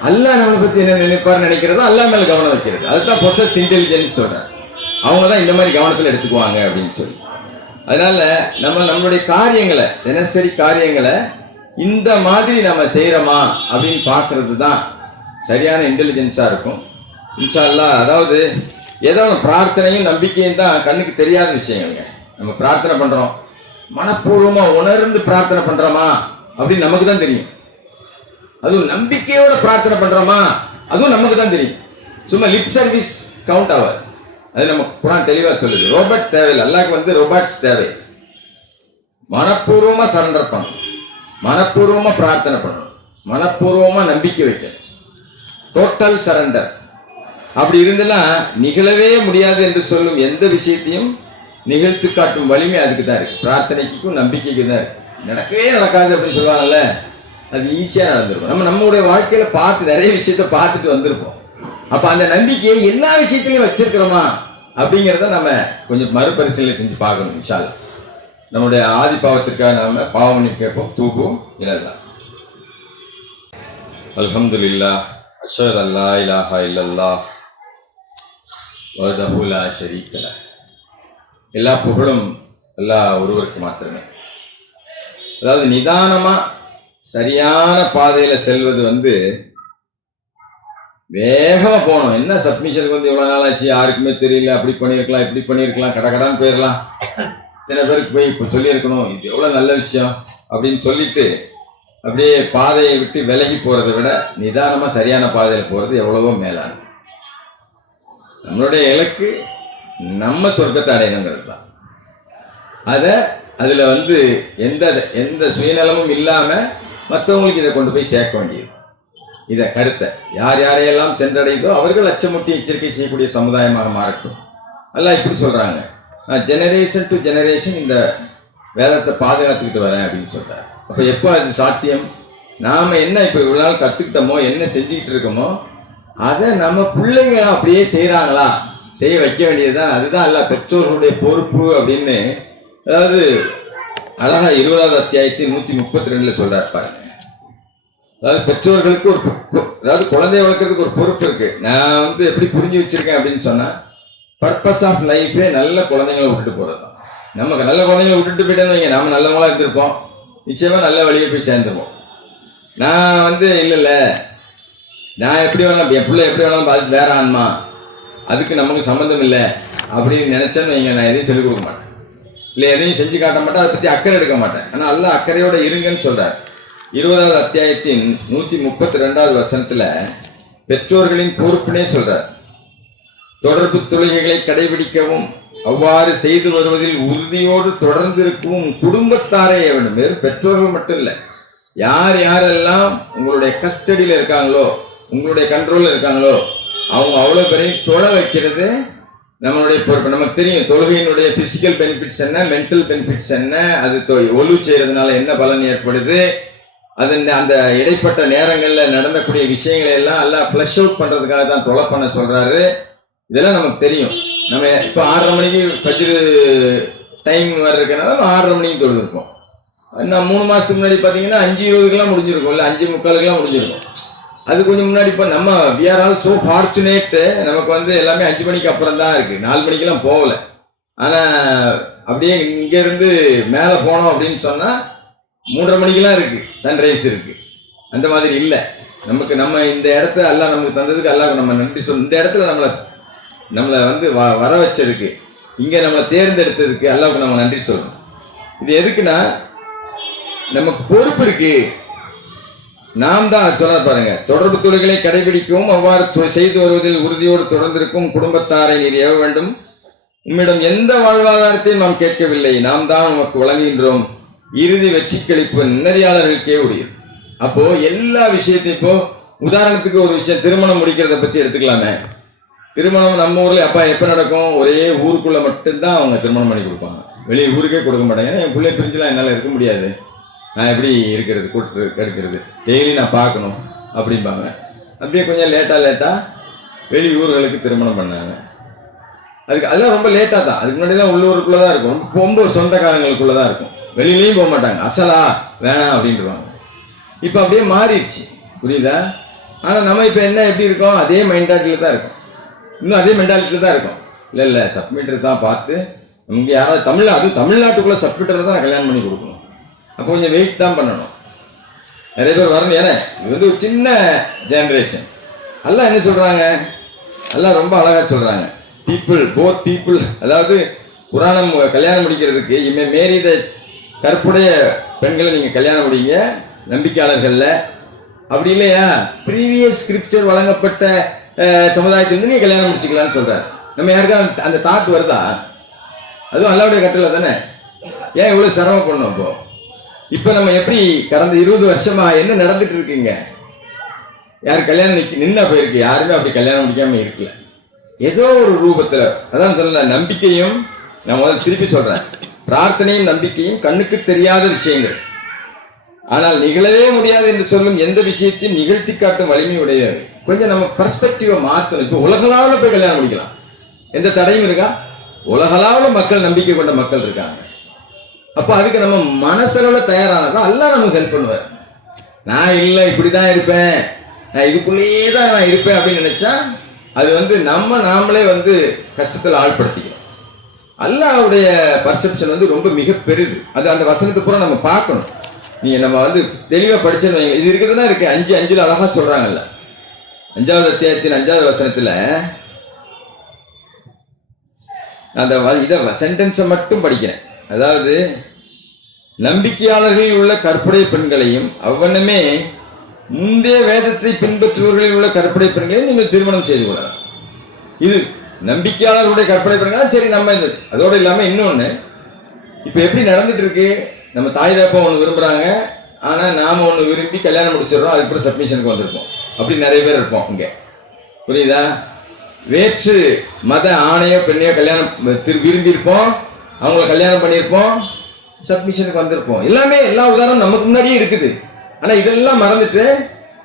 அல்லாஹ் நம்மளை பற்றி என்ன நினைப்பாரு நினைக்கிறதோ அல்லாஹ் மேல கவனம் வைக்கிறது. அதுதான் பொசஸ் இன்டெலிஜென்ஸ் சொல்றாங்க. அவங்க தான் இந்த மாதிரி கவனத்தில் எடுத்துக்குவாங்க அப்படின்னு சொல்லி. அதனால நம்மளுடைய காரியங்களை, தினசரி காரியங்களை இந்த மாதிரி நம்ம செய்யறோமா அப்படின்னு பார்க்கறது தான் சரியான இன்டெலிஜென்ஸா இருக்கும் இன்ஷா அல்லாஹ். அதாவது ஏதோ பிரார்த்தனையும் நம்பிக்கையும் தான் கண்ணுக்கு தெரியாத விஷயங்க. நம்ம பிரார்த்தனை பண்றோம், மனப்பூர்வமா உணர்ந்து பிரார்த்தனை பண்றோமா அப்படின்னு நமக்கு தான் தெரியும். அதுவும் நம்பிக்கையோட பிரார்த்தனை பண்றோமா அதுவும் நமக்கு தான் தெரியும். சும்மா லிப் சர்வீஸ் கவுண்ட் ஆகாது. அது நம்ம குர்ஆன் தெளிவா சொல்லுது. ரோபோட் தேவையில்லை, அல்லாஹ்க்கு வந்து ரோபோட்ஸ் தேவை. மனப்பூர்வமா சரண்டர் பண்ணணும், மனப்பூர்வமா பிரார்த்தனை பண்ணணும், மனப்பூர்வமா நம்பிக்கை வைக்கணும், டோட்டல் சரண்டர். அப்படி இருந்தனா நிகழவே முடியாது என்று சொல்லும் எந்த விஷயத்தையும் நிகழ்த்து காட்டும் வலிமை அதுக்கு தான் இருக்கு. பிரார்த்தனைக்கும் நம்பிக்கைக்கு தான் இருக்கு. நடக்கவே நடக்காது அப்படின்னு சொல்லுவாங்கல்ல, அது ஈஸியாக நடந்திருக்கும். நம்மளுடைய வாழ்க்கையில பார்த்து நிறைய விஷயத்த பார்த்துட்டு வந்திருப்போம். அப்ப அந்த நம்பிக்கையை எல்லா விஷயத்திலையும் வச்சிருக்கிறோமா அப்படிங்கிறத நம்ம கொஞ்சம் மறுபரிசீலனை செஞ்சு பார்க்கணும் இன்ஷா அல்லாஹ். நம்முடைய ஆதி பாவத்திற்காக நாம பாவம் கேட்போம், தூபும் இல்லல்லா. அல்ஹம்துலில்லாஹ், அஷ்ஹது அல்லா இலாஹா இல்லல்லாஹ் வஹ்தஹு லா ஷரீக லஹ். எல்லா புகழும் அல்லாஹ் ஒருவருக்கு மாத்திரமே. அதாவது நிதானமா சரியான பாதையில செல்வது வந்து வேகமா போகணும். என்ன சப்மிஷனுக்கு வந்து இவ்வளவு நாள் ஆச்சு, யாருக்குமே தெரியல, அப்படி பண்ணியிருக்கலாம், இப்படி பண்ணியிருக்கலாம், கடகடான்னு போயிடலாம். சில பேருக்கு போய் இப்போ சொல்லியிருக்கணும், இது எவ்வளவு நல்ல விஷயம் அப்படின்னு சொல்லிட்டு அப்படியே பாதையை விட்டு விலகி போறதை விட நிதானமா சரியான பாதையில போறது எவ்வளவோ மேலான. நம்மளுடைய இலக்கு நம்ம சொர்க்கத்தை அடையணுங்கிறது தான். அதுல வந்து எந்த சுயநலமும் இல்லாம மற்றவங்களுக்கு இதை கொண்டு போய் சேர்க்க வேண்டியது. இதை கருத்தை யார் யாரையெல்லாம் சென்றடைந்தோ அவர்கள் அச்சமுட்டி எச்சரிக்கை செய்யக்கூடிய சமுதாயமாக மாறட்டும். அல்லாஹ் இப்படி சொல்றாங்க, நான் ஜெனரேஷன் டு ஜெனரேஷன் இந்த வேதத்தை பாதுகாத்துக்கிட்டு வரேன் அப்படின்னு சொல்றாரு. அப்ப எப்போ அது சாத்தியம்? நாம என்ன இப்ப இவ்வளவு நாள் கத்துக்கிட்டோமோ, என்ன செஞ்சுக்கிட்டு இருக்கோமோ அதை நம்ம பிள்ளைங்க அப்படியே செய்யறாங்களா, செய்ய வைக்க வேண்டியதுதான். அதுதான் அல்லாஹ் பெற்றோர்களுடைய பொறுப்பு அப்படின்னு, அதாவது அழகா 20வது அத்தியாயத்தில் 132 சொல்றாரு பாருங்க. அதாவது பெற்றோர்களுக்கு ஒரு, அதாவது குழந்தைய வளர்க்கறதுக்கு ஒரு பொறுப்பு இருக்கு. நான் வந்து எப்படி புரிஞ்சு வச்சிருக்கேன் அப்படின்னு சொன்னா, பர்பஸ் ஆஃப் லைஃபே நல்ல குழந்தைங்களை விட்டுட்டு போறதுதான். நமக்கு நல்ல குழந்தைங்களை விட்டுட்டு போயிட்டேன்னு வைங்க, நாம நல்லவங்களா இருந்திருப்போம், நிச்சயமா நல்ல வழியை போய் சேர்ந்துருவோம். நான் வந்து இல்ல நான் எப்படி வேணாலும், என் பிள்ளை எப்படி வேணாலும் அது வேற ஆன்மா, அதுக்கு நமக்கு சம்மந்தம் இல்லை அப்படின்னு நினைச்சேன்னு வைங்க, நான் எதையும் சொல்லிக் கொடுக்க மாட்டேன், இல்லை எதையும் செஞ்சு காட்ட மாட்டேன், அதை பத்தி அக்கறை எடுக்க மாட்டேன். ஆனா அல்லாஹ் அக்கறையோட இருங்கன்னு சொல்றாரு. 20வது அத்தியாயத்தின் 132வது வசனத்துல பெற்றோர்களின் பொறுப்பினே சொல்றார். தொடர்பு தொழுகைகளை கடைபிடிக்கவும் அவ்வாறு செய்து வருவதில் உறுதியோடு தொடர்ந்து இருக்கவும் குடும்பத்தாரே வேண்டும். வெறும் பெற்றோர்கள் மட்டும் இல்லை, யார் யாரெல்லாம் உங்களுடைய கஸ்டடியில் இருக்காங்களோ, உங்களுடைய கண்ட்ரோல்ல இருக்காங்களோ, அவங்க அவ்வளவு பேரையும் தொழ வைக்கிறது நம்மளுடைய பொறுப்பு. நமக்கு தெரியும் தொழுகையினுடைய பிசிக்கல் பெனிஃபிட்ஸ் என்ன, மென்டல் பெனிஃபிட்ஸ் என்ன, அது ஒலு செய்யறதுனால என்ன பலன் ஏற்படுது, அது அந்த இடைப்பட்ட நேரங்கள்ல நடந்தக்கூடிய விஷயங்களை எல்லாம் எல்லாம் ஃபிளஷ் அவுட் பண்றதுக்காக தான் தொலை பண்ண சொல்றாரு. இதெல்லாம் நமக்கு தெரியும். நம்ம இப்போ 6:30 மணிக்கு ஃபஜ்ர் டைம் வர இருக்கனால 6:30 மணிக்கு தொழுதுருக்கோம். இன்னும் 3 மாசத்துக்கு முன்னாடி பார்த்தீங்கன்னா 5:20 முடிஞ்சிருக்கும், இல்லை 5:45 முடிஞ்சிருக்கும். அது கொஞ்சம் முன்னாடி இப்போ நம்ம we are all so fortunate, நமக்கு வந்து எல்லாமே 5 மணிக்கு அப்புறம் தான் இருக்கு, 4 மணிக்கெல்லாம் போகல. ஆனா அப்படியே இங்க இருந்து மேல போனோம் அப்படின்னு சொன்னா 3:30 மணிக்கெல்லாம் இருக்கு, சன்ரைஸ் இருக்கு. அந்த மாதிரி இல்லை. நம்ம இந்த இடத்த எல்லாம் நமக்கு தந்ததுக்கு எல்லாம் நம்ம நன்றி சொல்லணும். இந்த இடத்துல நம்மளை வந்து வர வச்சதுக்கு, இங்க நம்மளை தேர்ந்தெடுத்ததுக்கு அல்லாவுக்கு நம்ம நன்றி சொல்லணும். இது எதுக்குன்னா நமக்கு பொறுப்பு இருக்கு. நாம் தான் சொல்ல பாருங்க, தொடர்பு தொழில்களை கடைபிடிக்கவும் அவ்வாறு செய்து வருவதில் உறுதியோடு தொடர்ந்திருக்கும் குடும்பத்தாரை நீர் ஏவ வேண்டும். உம்மிடம் எந்த வாழ்வாதாரத்தையும் நாம் கேட்கவில்லை, நாம் தான் நமக்கு வழங்குகின்றோம். இறுதி வெற்றி கழிப்பு நன்னறியாளர்களுக்கே உரியது. அப்போ எல்லா விஷயத்தையும், இப்போ உதாரணத்துக்கு ஒரு விஷயம், திருமணம் முடிக்கிறத பத்தி எடுத்துக்கலாமே. திருமணம் நம்ம ஊர்ல அப்பா எப்ப நடக்கும்? ஒரே ஊருக்குள்ள மட்டும்தான் அவங்க திருமணம் பண்ணி கொடுப்பாங்க, வெளியே ஊருக்கே கொடுக்க மாட்டாங்க. ஏன்னா என் பிள்ளை பிரிஞ்சுலாம் என்னால் இருக்க முடியாது, நான் எப்படி இருக்கிறது, கூட்டு கெடுக்கிறது, டெய்லி நான் பார்க்கணும் அப்படிம்பாங்க. அப்படியே கொஞ்சம் லேட்டா வெளி ஊர்களுக்கு திருமணம் பண்ணாங்க. அதெல்லாம் ரொம்ப லேட்டாக தான். அதுக்கு முன்னாடி தான் உள்ளூருக்குள்ளே தான் இருக்கும், ரொம்ப சொந்தக்காரங்களுக்குள்ளே தான் இருக்கும், வெளியிலையும் போக மாட்டாங்க. அசலா வேணாம் அப்படின்ட்டுருவாங்க. இப்போ அப்படியே மாறிடுச்சு, புரியுதா? ஆனால் நம்ம இப்போ என்ன எப்படி இருக்கோம்? அதே மென்டாலிட்டியில் தான் இருக்கும், இன்னும் அதே மென்டாலிட்டியில் தான் இருக்கும். இல்லை சப்மிட்டர் தான் பார்த்து நமக்கு யாராவது அதுவும் தமிழ்நாட்டுக்குள்ளே சப்மிட்டரை தான் கல்யாணம் பண்ணி கொடுக்கணும். அப்போ கொஞ்சம் வெயிட் தான் பண்ணணும், நிறைய பேர் வரணும். ஏன்னா இது வந்து ஒரு சின்ன ஜென்ரேஷன். எல்லாம் என்ன சொல்கிறாங்க, எல்லாம் ரொம்ப அழகாக சொல்கிறாங்க, போத் பீப்புள். அதாவது புராணம் கல்யாணம் முடிக்கிறதுக்கு மேரித கற்புடைய பெண்களை நீங்கள் கல்யாணம் முடிங்க நம்பிக்கையாளர்கள்ல, அப்படி இல்லையா ப்ரீவியஸ் ஸ்கிரிப்சர் வழங்கப்பட்ட சமுதாயத்திலிருந்து நீங்கள் கல்யாணம் முடிச்சுக்கலான்னு சொல்கிறார். நம்ம யாருக்கா அந்த தாட் வருதா? அதுவும் அல்லாவுடைய கட்டளை தானே. ஏன் இவ்வளோ சிரமம் பண்ணோம்? இப்போ நம்ம எப்படி கடந்த 20 வருஷமா என்ன நடந்துட்டு இருக்குங்க? யார் கல்யாணம் நின்னா போயிருக்கு? யாருமே அப்படி கல்யாணம் முடிக்காம இருக்கல. ஏதோ ஒரு ரூபத்தில், அதான் சொல்ல, நம்பிக்கையும், நான் முதல்ல திருப்பி சொல்றேன், பிரார்த்தனையும் நம்பிக்கையும் கண்ணுக்கு தெரியாத விஷயங்கள், ஆனால் நிகழவே முடியாது என்று சொல்லும் எந்த விஷயத்தையும் நிகழ்த்தி காட்டும் வலிமை உடையது. கொஞ்சம் நம்ம பர்ஸ்பெக்டிவை மாற்றணும். இப்போ உலகளாவில் போய் கல்யாணம் முடிக்கலாம், எந்த தடையும் இருக்கா? உலகளாவில் மக்கள், நம்பிக்கை கொண்ட மக்கள் இருக்காங்க. அப்போ அதுக்கு நம்ம மனசளவில் தயாரானதான் எல்லாம் நமக்கு ஹெல்ப் பண்ணுவார். நான் இல்லை இப்படிதான் இருப்பேன், நான் இதுக்குள்ளேயே தான் நான் இருப்பேன் அப்படின்னு நினைச்சா அது வந்து நாமளே வந்து கஷ்டத்தில் ஆழ்படுத்திக்கிறோம். அல்லாஹ்வுடைய பர்செப்ஷன் வந்து ரொம்ப மிக பெரிது. அது அந்த வசனத்தை பூரா நம்ம பார்க்கணும். நம்ம வந்து தெளிவாக படிச்சோன்னு வைங்க, இது இருக்கிறது தான் இருக்கு. 5:5 அழகா சொல்றாங்கல்ல, 5வது அத்தியாயத்தின் 5வது வசனத்துல அந்த இதை சென்டென்ஸை மட்டும் படிக்கிறேன். அதாவது, நம்பிக்கையாளர்களில் உள்ள கற்புடைய பெண்களையும் அவ்வண்ணமே முந்தைய வேதத்தை பின்பற்றுபவர்களில் உள்ள கற்புடைய பெண்களையும் நீங்கள் திருமணம் செய்து கொள்ளலாம். இது நம்பிக்கையாளர்களுடைய கற்பனை பெண்கள். சரி, நம்ம இது அதோடு இல்லாமல் இன்னொன்று, இப்போ எப்படி நடந்துட்டு இருக்கு, நம்ம தாய் தகப்பன் ஒன்று விரும்புகிறாங்க, ஆனால் நாம் ஒன்று விரும்பி கல்யாணம் முடிச்சிடறோம், அதுக்கப்புறம் சப்மிஷனுக்கு வந்திருப்போம். அப்படி நிறைய பேர் இருப்போம் இங்கே, புரியுதா? வேற்று மத ஆணையோ பெண்ணையோ கல்யாணம் விரும்பியிருப்போம், அவங்கள கல்யாணம் பண்ணியிருப்போம், சப்மிஷனுக்கு வந்திருப்போம். எல்லா உதாரணம் நமக்கு முன்னாடியே இருக்குது. ஆனால் இதெல்லாம் மறந்துட்டு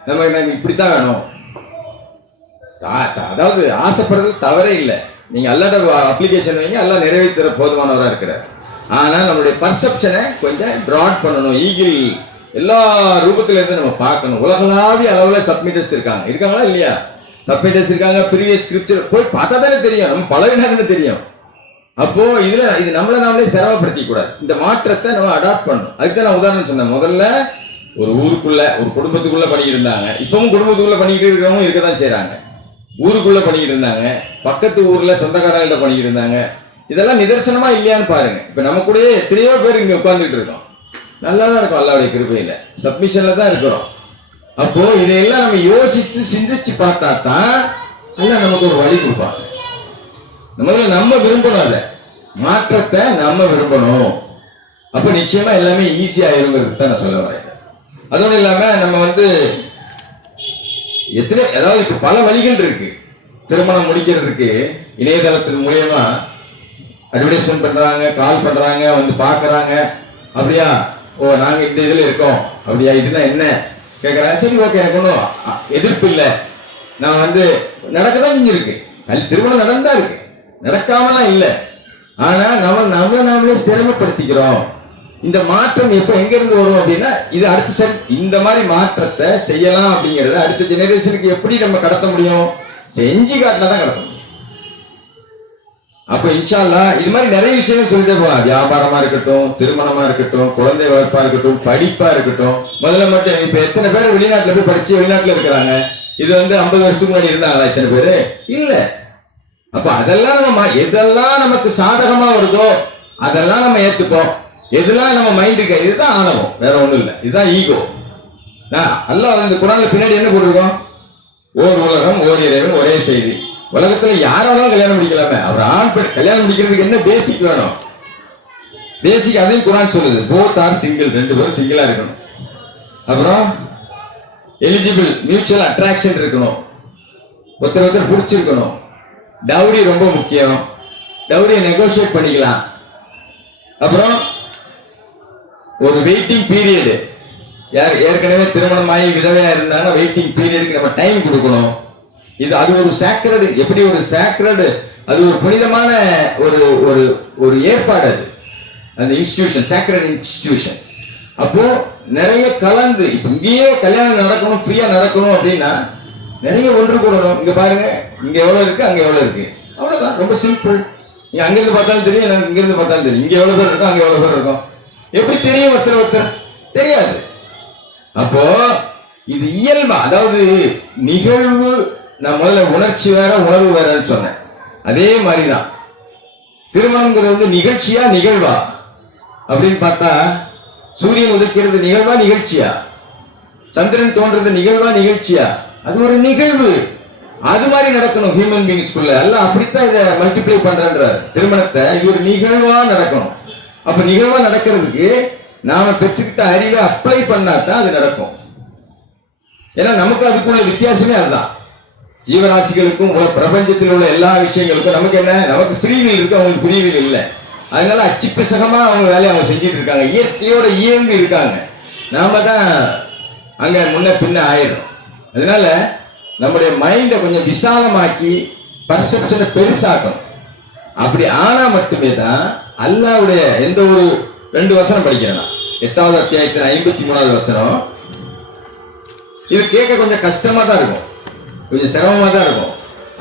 நம்ம இப்படித்தான் வேணும். அதாவது ஆசைப்படுறது தவறே இல்லை. நீங்க அல்லாட அப்ளிகேஷன் வைங்க, எல்லாம் நிறைவேற்ற போதுமானவராக இருக்கிறார். ஆனால் நம்மளுடைய பர்செப்ஷனை கொஞ்சம் ப்ராட் பண்ணணும். ஈகிள் எல்லா ரூபத்துல இருந்து நம்ம பார்க்கணும். உலகளாவிய அளவில் சப்மிட்டர்ஸ் இருக்காங்களா இல்லையா? சப்மிட்டர்ஸ் இருக்காங்க. ப்ரீவியஸ் ஸ்கிரிப்சர் போய் பார்த்தா தானே தெரியும், நம்ம பழகினாருன்னு தெரியும். அப்போ இது நம்மளை நாமளே சிரமப்படுத்திக்க கூடாது. இந்த மாற்றத்தை நம்ம அடாப்ட் பண்ணணும். அதுக்கு தான் நான் உதாரணம் சொன்னேன். முதல்ல ஒரு ஊருக்குள்ள, ஒரு குடும்பத்துக்குள்ள பண்ணிக்கிட்டு இருந்தாங்க. இப்பவும் குடும்பத்துக்குள்ள பண்ணிக்கிட்டு இருக்கிறவங்க இருக்கதான் செய்யறாங்க. ஊருக்குள்ள பண்ணிக்கிட்டு இருந்தாங்க, பக்கத்து ஊர்ல சொந்தக்காரங்கள்ட்ட பண்ணிக்கிட்டு இருந்தாங்க. இதெல்லாம் நிதர்சனமா இல்லையான்னு பாருங்க. இப்ப நம்ம கூட எத்தனையோ பேர் இங்க உட்கார்ந்துட்டு இருக்கோம், நல்லா தான் இருக்கும், அல்லாஹ்வுடைய கிருபையில சப்மிஷன்ல தான் இருக்கிறோம். அப்போ இதையெல்லாம் நம்ம யோசித்து சிந்திச்சு பார்த்தா தான் அல்லாஹ் நமக்கு ஒரு வழி கொடுப்பாங்க. நம்ம விரும்பணும், அதை மாற்றத்தை நம்ம விரும்பணும். அப்ப நிச்சயமா எல்லாமே ஈஸியா இருங்கிறது தான் நான் சொல்ல வரேன். அதோடு இல்லாம நம்ம வந்து அதாவது இப்ப பல வழிகள் இருக்கு திருமணம் முடிக்கிறதுக்கு. இணையதளத்தின் மூலியமா அட்வர்டைஸ்மெண்ட் பண்றாங்க, கால் பண்றாங்க, வந்து பாக்குறாங்க. அப்படியா, ஓ நாங்க இந்த இதுல இருக்கோம், அப்படியா, இதுனா என்ன கேட்கறாங்க. சரி, ஓகே, எனக்கு ஒன்றும் எதிர்ப்பு இல்லை. நான் வந்து நடக்கதான் செஞ்சிருக்கு, திருமணம் நடந்தா இருக்கு, நடக்காமலாம் இல்லை. ஆனா நாமளே சிரமப்படுத்திக்கிறோம். இந்த மாற்றம் எப்ப எங்க இருந்து வரும் அப்படின்னா, இது அடுத்த இந்த மாதிரி மாற்றத்தை செய்யலாம் அப்படிங்கறத அடுத்த ஜெனரேஷனுக்கு எப்படி நம்ம கடத்த முடியும்? செஞ்சு காட்டினா தான் கடத்த முடியும். அப்ப இன்ஷா அல்லாஹ் இது மாதிரி நிறைய விஷயங்கள் சொல்லிட்டே போகலாம். வியாபாரமா இருக்கட்டும், திருமணமா இருக்கட்டும், குழந்தை வளர்ப்பா இருக்கட்டும், படிப்பா இருக்கட்டும். முதல்ல மட்டும் இப்ப எத்தனை பேர் வெளிநாட்டுல போய் படிச்சு வெளிநாட்டுல இருக்கிறாங்க? இது 50 வருஷத்துக்கு முன்னாடி இருந்தாங்களா இத்தனை பேரு? இல்ல. அப்ப அதெல்லாம் நம்ம எதெல்லாம் நமக்கு சாதகமா வருதோ அதெல்லாம் நம்ம ஏத்துப்போம். எதெல்லாம் நம்ம மைண்டுக்கு, இதுதான் ஆணவம், வேற ஒண்ணும் இல்லை. இதுதான் ஈகோ. அல்லாஹ் இந்த குர்ஆன்ல பின்னாடி என்ன போட்டிருக்கோம்? ஓர் உலகம், ஓர் இறைவன், ஒரே செய்தி. உலகத்துல யாராலும் கல்யாணம் முடிக்கலாமே. அவர் ஆண் பெண் கல்யாணம் முடிக்கிறதுக்கு என்ன பேசிக் வேணும்? பேசிக் அதையும் குர்ஆன் சொல்லுது. போத் ஆர் சிங்கிள், 2 பேரும் சிங்கிளா இருக்கணும். அப்புறம் எலிஜிபிள், மியூச்சுவல் அட்ராக்ஷன் இருக்கணும், ஒருத்தர் பிடிச்சிருக்கணும். டவுரி ரொம்ப முக்கியம், டவுரியை நெகோசியேட் பண்ணிக்கலாம். அப்புறம் ஒரு வெயிட்டிங் பீரியடு, யார் ஏற்கனவே திருமணமாகி விதவையா இருந்தாங்கன்னா வெயிட்டிங் பீரியடுக்கு நம்ம டைம் கொடுக்கணும். அது ஒரு சேக்ரடு. எப்படி ஒரு சேக்ரடு, அது ஒரு புனிதமான ஒரு ஒரு ஒரு ஏற்பாடு. அது அந்த இன்ஸ்டிடியூஷன், சேக்ரட் இன்ஸ்டிடியூஷன். அப்போ நிறைய கலந்து, இப்ப இங்கேயே கல்யாணம் நடக்கணும், ஃப்ரீயா நடக்கணும் அப்படின்னா நிறைய ஒன்று கூடணும். இங்க பாருங்க, இங்க எவ்வளவு இருக்கு, அங்க எவ்வளவு இருக்கு, அவ்வளவுதான். ரொம்ப சிம்பிள். நீங்க அங்கிருந்து பார்த்தாலும் தெரியும், எனக்கு இங்கிருந்து பார்த்தாலும் தெரியும். இங்க எவ்வளவு பேர் இருக்கும், அங்க எவ்வளவு பேர் இருக்கும். எப்படி தெரியும் ஒருத்தர் தெரியாது. அப்போ இது இயல்பா, அதாவது நிகழ்வு. நான் முதல்ல உணர்ச்சி வேற உணர்வு வேறன்னு சொன்னேன். அதே மாதிரிதான் திருமணம்ங்கிறது நிகழ்ச்சியா நிகழ்வா அப்படின்னு பார்த்தா, சூரியன் உதிக்கிறது நிகழ்வா நிகழ்ச்சியா, சந்திரன் தோன்றது நிகழ்வா நிகழ்ச்சியா? அது ஒரு நிகழ்வு. அது மாதிரி நடக்கணும் ஹியூமன் பீயிங்ஸ்குள்ள. எல்லாம் அப்படித்தான் இதை மல்டிப்ளை பண்றார் திருமணத்தை. இது ஒரு நிகழ்வா நடக்கணும். அப்ப நிகழ்வா நடக்கிறதுக்கு நாம பெற்றுக்கிட்ட அறிவை அப்ளை பண்ணாதான் அது நடக்கும். ஏன்னா நமக்கு அதுக்குள்ள வித்தியாசமே அதுதான். ஜீவராசிகளுக்கும் பிரபஞ்சத்தில் உள்ள எல்லா விஷயங்களுக்கும் நமக்கு என்ன, நமக்கு ஃப்ரீவில் இருக்கு, அவங்களுக்கு ஃப்ரீவில் இல்லை. அதனால அச்சிப்பிசகமா அவங்க வேலையை அவங்க செஞ்சுட்டு இருக்காங்க, இயற்கையோட இயங்கி இருக்காங்க. நாம தான் அங்க முன்ன பின்ன ஆயிடும். அதனால நம்முடைய மைண்டை கொஞ்சம் விசாலமாக்கி பர்செப்ஷனை பெருசாக்கணும். அப்படி ஆனா மட்டுமே தான் அல்லாஹ்வுடைய எந்த ஒரு 2 வசனம் படிக்கிறேன். 8வது அத்தியாயத்தின் 53வது வசனம். இது கேட்க கொஞ்சம் கஷ்டமா தான் இருக்கும், கொஞ்சம் சிரமமா தான் இருக்கும்.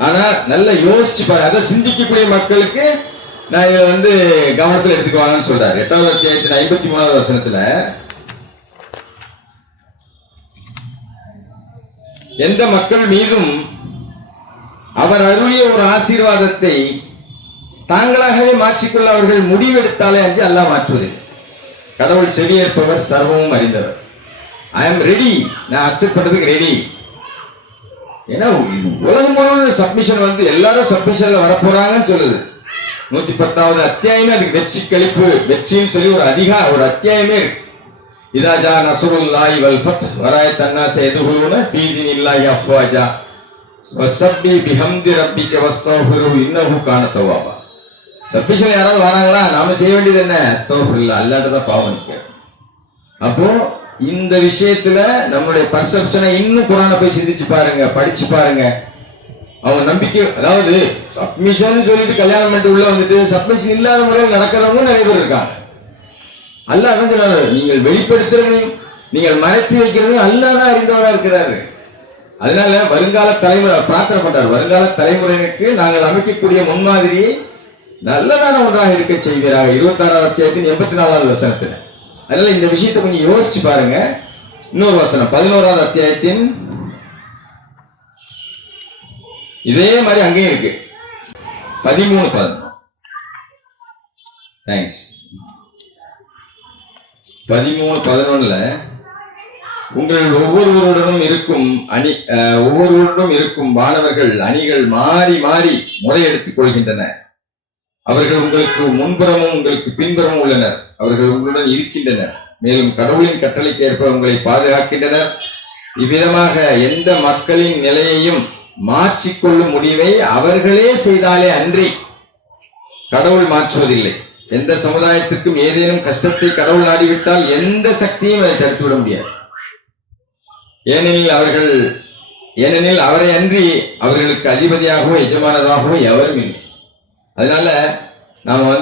ஆனா நல்லா யோசிச்சு பாரு. அதை சிந்திக்கக்கூடிய மக்களுக்கு நான் இதை கவனத்தில் எடுத்துக்குவாங்கன்னு சொல்றாரு. 8வது அத்தியாயத்தின் 53வது வசனத்துல, எந்த மக்கள் மீதும் அவர் அருளிய ஒரு ஆசீர்வாதத்தை தாங்களாகவே மாற்றிக்கொள்ள அவர்கள் முடிவெடுத்தாலே அன்றி அல்லாஹ் மாற்றுவதில்லை. கடவுள் செவியேற்பவர், சர்வமும் அறிந்தவர். ஐ எம் ரெடி, நான் அக்செப்ட் பண்றதுக்கு ரெடி. ஏன்னா உலகம் முழுவதும் சப்மிஷன் எல்லாரும் சப்மிஷன்ல வரப்போறாங்கன்னு சொல்லுது. 110வது அத்தியாயமே அதுக்கு வெற்றி கழிப்பு, வெற்றின்னு சொல்லி ஒரு அத்தியாயமே இருக்கு. இதாஜா நஸ்ருல்லாஹி வல் ஃபத் வராயத் அன்னாஸ யதுகுலூன ஃபீ தீனில்லாஹி அஃப்வாஜா வஸப்பி பிஹம்தி ரப்பிக வஸ்தக்ஃபிரு இன்னஹு கான தவ்வாபா. சப்மிஷன் யாராவது வராங்களா, நாம செய்ய வேண்டியது என்ன? அஸ்தக்ஃபிருல்லாஹ், அல்லாஹ்ட்ட தான் பாவம் நிற்க. அப்போ இந்த விஷயத்துல நம்மளுடைய பர்செப்ஷனை இன்னும் குர்ஆனை போய் சிந்திச்சு பாருங்க, படிச்சு பாருங்க. அவங்க நம்பிக்கை, அதாவது சப்மிஷன் சொல்லிட்டு கல்யாணம் பண்ணிட்டு உள்ள சப்மிஷன் இல்லாத முறையில் நடக்கிறவங்க நிறைய பேர் இருக்காங்க. அல்லாஹ் தான் சொல்றாரு, நீங்கள் வெளிப்படுத்துறதையும் நீங்கள் மறைத்து வைக்கிறதையும் அல்லாஹ் தான் அறிந்தவரா இருக்கிறாரு. அதனால வருங்கால தலைமுறை பிரார்த்தனை பண்றாரு, வருங்கால தலைமுறைக்கு நாங்கள் அமைக்கக்கூடிய முன்மாதிரியை நல்லதான ஒன்றாக இருக்க செய்வீராக. 26வது அத்தியாயத்தின் 84வது வசனத்துல. அதனால இந்த விஷயத்தை கொஞ்சம் யோசிச்சு பாருங்க. இன்னொரு வசனம் 11வது அத்தியாயத்தின் இதே மாதிரி அங்கேயும் இருக்கு, 13:11. தேங்க்ஸ். 13:11 உங்கள் ஒவ்வொருவருடனும் இருக்கும் வானவர்கள் அணிகள் மாறி மாறி முறையெடுத்துக் கொள்கின்றன. அவர்கள் உங்களுக்கு முன்புறமும் உங்களுக்கு பின்புறமும் உள்ளனர். அவர்கள் உங்களுடன் இருக்கின்றனர், மேலும் கடவுளின் கட்டளைக்கு ஏற்ப உங்களை பாதுகாக்கின்றனர். இவ்விதமாக எந்த மக்களின் நிலையையும் மாற்றிக்கொள்ளும் முடிவை அவர்களே செய்தாலே அன்றி கடவுள் மாற்றுவதில்லை. எந்த சமுதாயத்திற்கும் ஏதேனும் கஷ்டத்தை கடவுள் நாடிவிட்டால் எந்த சக்தியும் அதை தடுத்துவிட முடியாது. ஏனெனில் அவரை அன்றி அவர்களுக்கு அதிபதியாகவோ எஜமானதாகவோ எவரும் இல்லை. அதனால நாம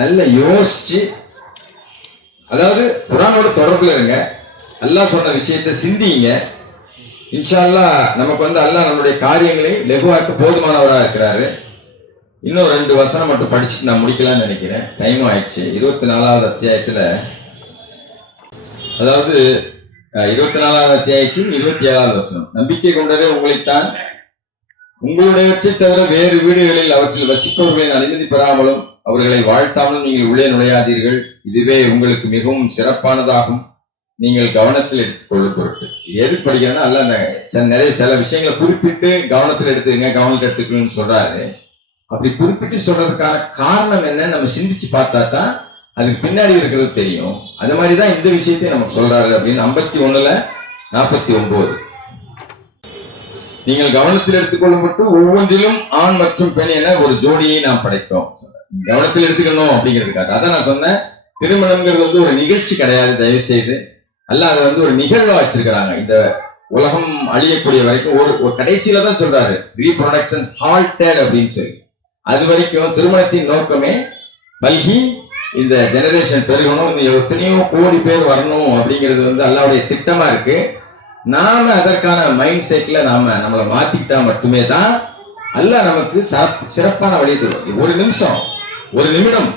நல்ல யோசிச்சு, அதாவது குர்ஆனோட தொடர்புல இருங்க, அல்லாஹ் சொன்ன விஷயத்தை சிந்திங்க. இன்ஷா அல்லாஹ் நமக்கு அல்லாஹ் நம்மளுடைய காரியங்களை லெகுவாக்க போதுமானவராக இருக்கிறாரு. இன்னும் 2 வசனம் மட்டும் படிச்சுட்டு நான் முடிக்கலாம்னு நினைக்கிறேன். டைம் ஆயிடுச்சு. 24வது அத்தியாயத்துல, அதாவது 24வது அத்தியாயத்தின் 27வது வசனம். நம்பிக்கை கொண்டதே உங்களைத்தான், உங்களுடையவற்றை தவிர வேறு வீடுகளில் அவற்றில் வசிப்பவர்களின் அனுமதி பெறாமலும் அவர்களை வாழ்த்தாமலும் நீங்கள் உள்ளே நுழையாதீர்கள். இதுவே உங்களுக்கு மிகவும் சிறப்பானதாகும். நீங்கள் கவனத்தில் எடுத்துக்கொள்ளும் பொருட்டு. எது படிக்கிறேன்னா அல்ல, நிறைய சில விஷயங்களை குறிப்பிட்டு கவனத்தில் எடுத்துக்கணும்னு சொல்றாரு. அப்படி குறிப்பிட்டு சொல்றதுக்கான காரணம் என்ன நம்ம சிந்திச்சு பார்த்தா தான் அதுக்கு பின்னாடி இருக்கிறது தெரியும். அது மாதிரிதான் இந்த விஷயத்தையும் நமக்கு சொல்றாரு அப்படின்னு 51:49. நீங்கள் கவனத்தில் எடுத்துக்கொள்ளும் மட்டும் ஒவ்வொன்றிலும் ஆண் மற்றும் பெண் என ஒரு ஜோடியை நாம் படைத்தோம். கவனத்தில் எடுத்துக்கணும் அப்படிங்கிறதுக்காக அதான் நான் சொன்னேன். திருமணம்ங்கிறது ஒரு நிகழ்ச்சி கிடையாது. தயவு செய்து அல்ல, அதை ஒரு நிகழ்வா வச்சிருக்கிறாங்க. இந்த உலகம் அழியக்கூடிய வரைக்கும் ஒரு கடைசியில தான் சொல்றாரு ரீப்ரொடக்ஷன் ஹால்டட் அப்படின்னு சொல்லி. அது வரைக்கும் திருமணத்தின் நோக்கமே பல்கி இந்த ஜெனரேஷன் பெருகணும், இந்த எத்தனையோ கோடி பேர் வரணும் அப்படிங்கிறது அல்லாவுடைய திட்டமா இருக்கு. நாம அதற்கான மைண்ட் செட்ல நம்மளை மாத்திக்கிட்டா மட்டுமே தான் அல்லாஹ் நமக்கு சிறப்பான வழி தருவோம். ஒரு நிமிஷம், ஒரு நிமிடம்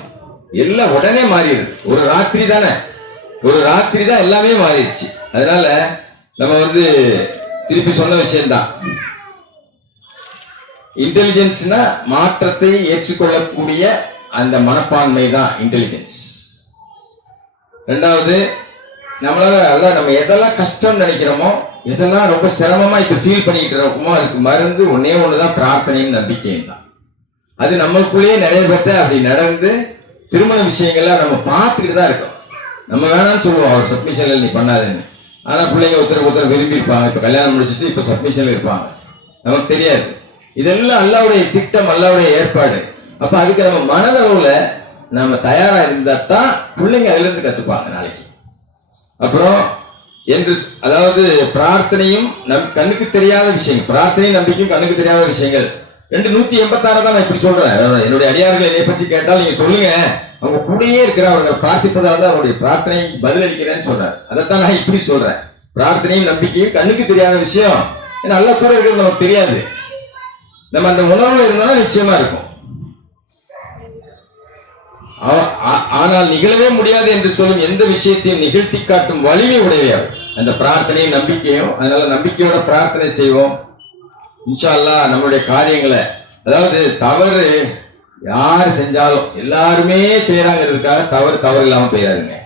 எல்லாம் உடனே மாறிடுது. ஒரு ராத்திரி தானே, ஒரு ராத்திரி தான் எல்லாமே மாறிடுச்சு. அதனால நம்ம திருப்பி சொன்ன விஷயம்தான், இன்டெலிஜென்ஸ்னா மாற்றத்தை ஏற்றுக்கொள்ளக்கூடிய அந்த மனப்பான்மை தான் இன்டெலிஜென்ஸ். ரெண்டாவது, நம்மளால நம்ம எதெல்லாம் கஷ்டம் நினைக்கிறோமோ, எதெல்லாம் ரொம்ப சிரமமா இப்ப ஃபீல் பண்ணிக்கிட்டு இருக்கோமோ, அதுக்கு மருந்து ஒண்ணுதான் பிரார்த்தனையும் நம்பிக்கையும் தான். அது நம்மளுக்குள்ளேயே நிறைய பேர்ட்ட அப்படி நடந்து திருமண விஷயங்கள்லாம் நம்ம பார்த்துக்கிட்டு தான் இருக்கோம். நம்ம வேணாம்னு சொல்லுவோம், அவர் சப்மிஷன்ல நீ பண்ணாதுன்னு. ஆனா பிள்ளைங்க ஒருத்தர் விரும்பி இருப்பாங்க. இப்ப கல்யாணம் முடிச்சுட்டு இப்ப சப்மிஷன்ல இருப்பாங்க, நமக்கு தெரியாது. இதெல்லாம் அல்லாவுடைய திட்டம், அல்லாவுடைய ஏற்பாடு. அப்ப அதுக்கு நம்ம மனதளவுல நம்ம தயாரா இருந்தா தான் பிள்ளைங்க அதுல இருந்து கத்துப்பாங்க நாளைக்கு. அப்புறம் அதாவது பிரார்த்தனையும் கண்ணுக்கு தெரியாத விஷயங்கள், பிரார்த்தனையும் நம்பிக்கையும் கண்ணுக்கு தெரியாத விஷயங்கள். 186 தான் நான் இப்படி சொல்றேன். என்னுடைய அடியார்கள் என்னை பற்றி கேட்டால் நீங்க சொல்லுங்க, அவங்க கூடயே இருக்கிற அவர்கள் பிரார்த்திப்பதால் தான் அவருடைய பிரார்த்தனை பதிலளிக்கிறேன்னு சொல்றாரு. அதைத்தான் நான் இப்படி சொல்றேன். பிரார்த்தனையும் நம்பிக்கையும் கண்ணுக்கு தெரியாத விஷயம். ஏன்னா நல்லா கூட இருக்கிறது நமக்கு தெரியாது. நம்ம அந்த உணர்வுல இருந்தாலும் நிச்சயமா இருக்கும். ஆனால் நிகழவே முடியாது என்று சொல்லும் எந்த விஷயத்தையும் நிகழ்த்தி காட்டும் வலிமை உடையவர் அந்த பிரார்த்தனையும் நம்பிக்கையும். அதனால நம்பிக்கையோட பிரார்த்தனை செய்வோம். இன்ஷா அல்லாஹ் நம்மளுடைய காரியங்களை, அதாவது தவறு யாரு செஞ்சாலும் எல்லாருமே செய்யறாங்கிறதுக்காக தவறு இல்லாம போயிடாதுங்க.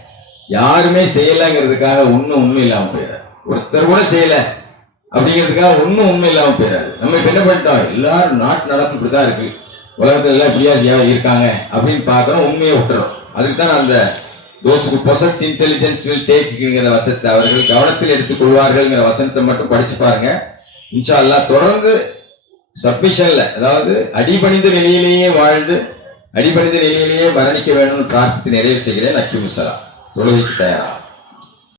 யாருமே செய்யலங்கிறதுக்காக உண்மை இல்லாம போயிடாது. ஒருத்தர் கூட செய்யல அப்படிங்கிறதுக்காக உண்மை இல்லாம போயிடாது. நம்ம இப்ப என்ன பண்ணிட்டோம், எல்லாரும் நாட்டு நடப்பு இப்படிதான் இருக்கு, உலகத்துல எல்லாம் இப்படியா இருக்காங்க அப்படின்னு பார்க்கறோம், உண்மையை விட்டுறோம். அதுக்கு தான் அந்த those who possess intelligence will take வசனத்தை அவர்கள் கவனத்தில் எடுத்துக் கொள்வார்கள்ங்கிற வசனத்தை மட்டும் படிச்சு பாருங்க. இன்ஷா அல்லாஹ் தொடர்ந்து சப்மிஷன்ல, அதாவது அடிபணிந்த நிலையிலேயே வாழ்ந்து அடிபணிந்த நிலையிலேயே மரணிக்க வேணும்னு பிரார்த்தித்து நிறைவு செய்கிறேன். அக்கிமுசலாம். தொழுகைக்கு தயாரா.